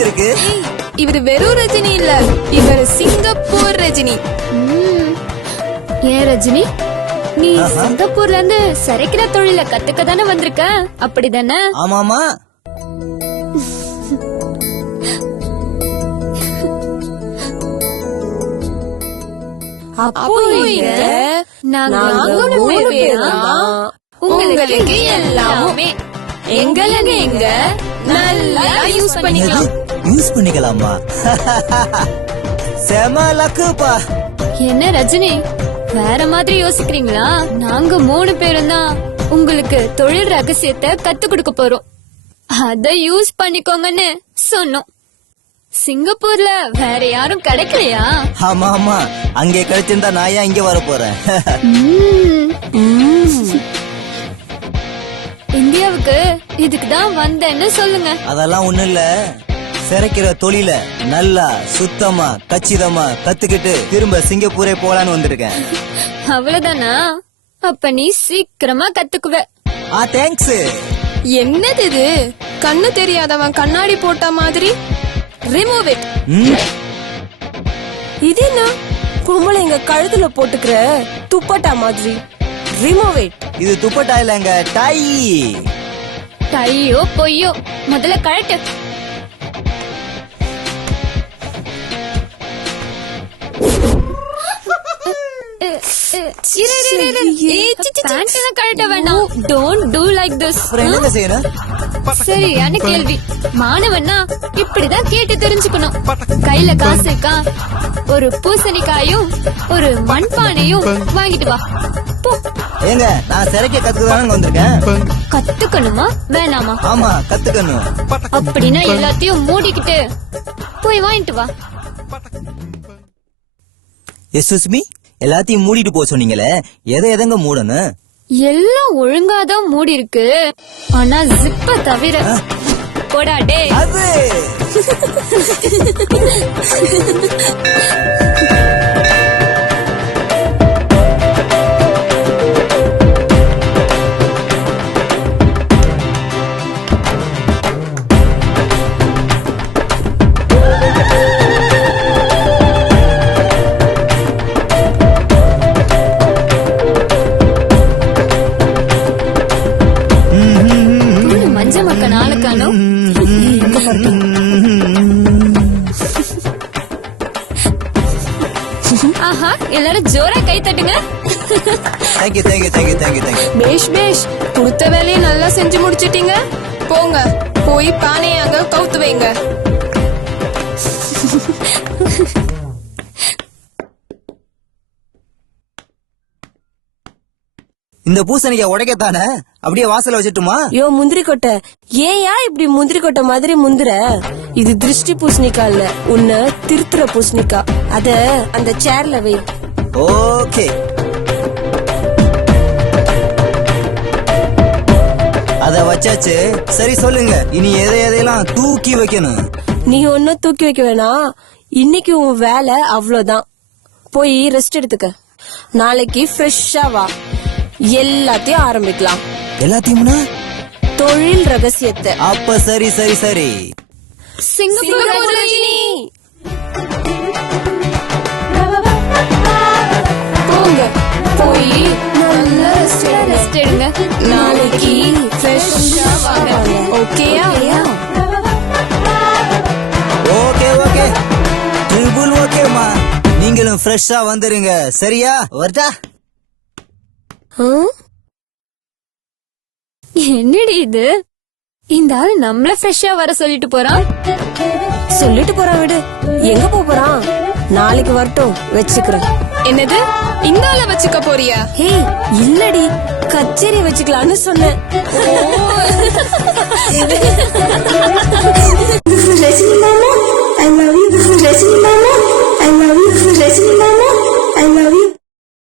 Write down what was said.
இருக்கு. இவரு வெறும் ரஜினி இல்ல, இவரு சிங்கப்பூர் ரஜினி. ஏன் ரஜினி, நீ சிங்கப்பூர்ல இருந்து சரைக்கிற தொழில கத்துக்க தானே வந்திருக்க, அப்படிதானே? ஆமாமா. அப்போ நாங்க உங்களுக்கு எல்லாமே எங்களை நீங்க நல்லா யூஸ் பண்ணிக்கலாம். யூஸ் பண்ணிக்கலாமா? செம லக்குப்பா. என்ன ரஜினி, வேற மாதிரி யோசிக்கிறீங்களா? நாங்க 3 பேரும் தான் உங்களுக்கு தொழில் ரகசியத்தை கத்து கொடுக்க போறோம். அத யூஸ் பண்ணிக்கோங்கன்னு சொன்னோம். சிங்கப்பூர்ல வேற யாரும் கிடைக்கலையா? ஆமா ஆமா, அங்கே கிடைச்சிருந்தா நான் ஏன் இங்க வர போறேன்? இந்தியாவுக்கு இதுக்கு தான் வந்தேன்னு சொல்லுங்க. அதெல்லாம் ஒண்ணு இல்ல, சிறைக்கிற தொழில நல்லா சுத்தமா கச்சிதமா கத்துக்கிட்டு திரும்ப சிங்கப்பூரே போலான்னு வந்திருக்கேன். அவ்வளவுதானா? அப்ப நீ சீக்கிரமா கத்துக்குவ. தேங்க்ஸ். என்னது இது, கண்ணு தெரியாதவன் கண்ணாடி போட்ட மாதிரி? Remove it. இது என்ன பொம்பளைங்க கழுத்துல போட்டுக்கிற துப்பட்டா மாதிரி? Remove it. இது துப்பட்டா இல்லங்க, டை. டையோ பொய்யோ, முதல்ல கழட்டு. கழட்ட வேண்டாம். Don't do like this. சரியான கேள்வி. மாணவன்னா இப்படிதான் கேட்டு தெரிஞ்சுக்கணும். கையில காசு இருக்கா? ஒரு பூசணிக்காயும் ஒரு மண்பானையும் வாங்கிட்டு வா. ஏங்க, நான் சிறைக்க கத்துக்கதானங்க வந்திருக்கேன். கத்துக்கணுமா வேணாமா? ஆமா, கத்துக்கணும். அப்படின்னா எல்லாத்தையும் மூடிக்கிட்டு போய் வாங்கிட்டு வா. எஸ்எஸ் மீ, எல்லாத்தையும் மூடிட்டு போக சொன்னீங்களே, எதங்க மூடணும்? எல்லாம் ஒழுங்காதான் மூடி இருக்கு, ஆனா ஜிப்ப தவிர. போடா டே. அது ஆஹா, எல்லாரும் ஜோரா கை தட்டுங்க. Thank you thank you thank you thank you thank you. பேஷ் பேஷ், கொடுத்த வேலையை நல்லா செஞ்சு முடிச்சிட்டீங்க. போங்க, போய் பானையாங்க கவுத்து வைங்க. இந்த பூசணிக்காய் உடைக்கத்தானே, அப்படியே வாசல்ல வச்சிட்டுமா? யோ முந்திரி கொட்டை, ஏயா இப்படி முந்திரி கொட்டை மாதிரி முந்திர? இது திருஷ்டி பூசணிக்கா இல்ல, உன்னை திருத்துற பூசணிக்கா. அத அந்த சேர்ல வை. ஓகே, அத வச்சாச்சு. சரி சொல்லுங்க, இனி எதையெல்லாம் தூக்கி வைக்கணும்? நீ ஒன்னும் தூக்கி வைக்க வேணாம். இன்னைக்கு உன் வேலை அவ்வளவுதான். போய் ரெஸ்ட் எடுத்துக்க. நாளைக்கு ஃப்ரெஷ்ஷா வா, எல்லாத்தையும் ஆரம்பிக்கலாம். எல்லாத்தையும்னா? தொழில் ரகசியத்தை. அப்ப சரி சரி சரி. சிங்கப்பூர் ரஜினி, போங்க, போய் நல்லா ரெஸ்ட் எடுங்க. நாளைக்கு ஃப்ரெஷ்ஷா வாங்க. ஓகேயா? ஓகே ஓகே, ட்ரிபிள் ஓகேமா. நீங்களும் ஃப்ரெஷ்ஷா வந்துருங்க, சரியா? வரட்டா? என்னடி இது, இந்த ஆள் நம்மள ஃப்ரெஷ்ஷா வர சொல்லிட்டு போறான். சொல்லிட்டு போறான், விடு. எங்க போறான்? நாளைக்கு வரட்டும், வச்சுக்கிறேன். என்னது, இந்த ஆள வச்சுக்க போறியா? ஹே இல்லடி, கச்சேரி வச்சுக்கலான்னு சொன்னேன். Rajini Mama, I love you, Rajini Mama, I love you, Rajini Mama.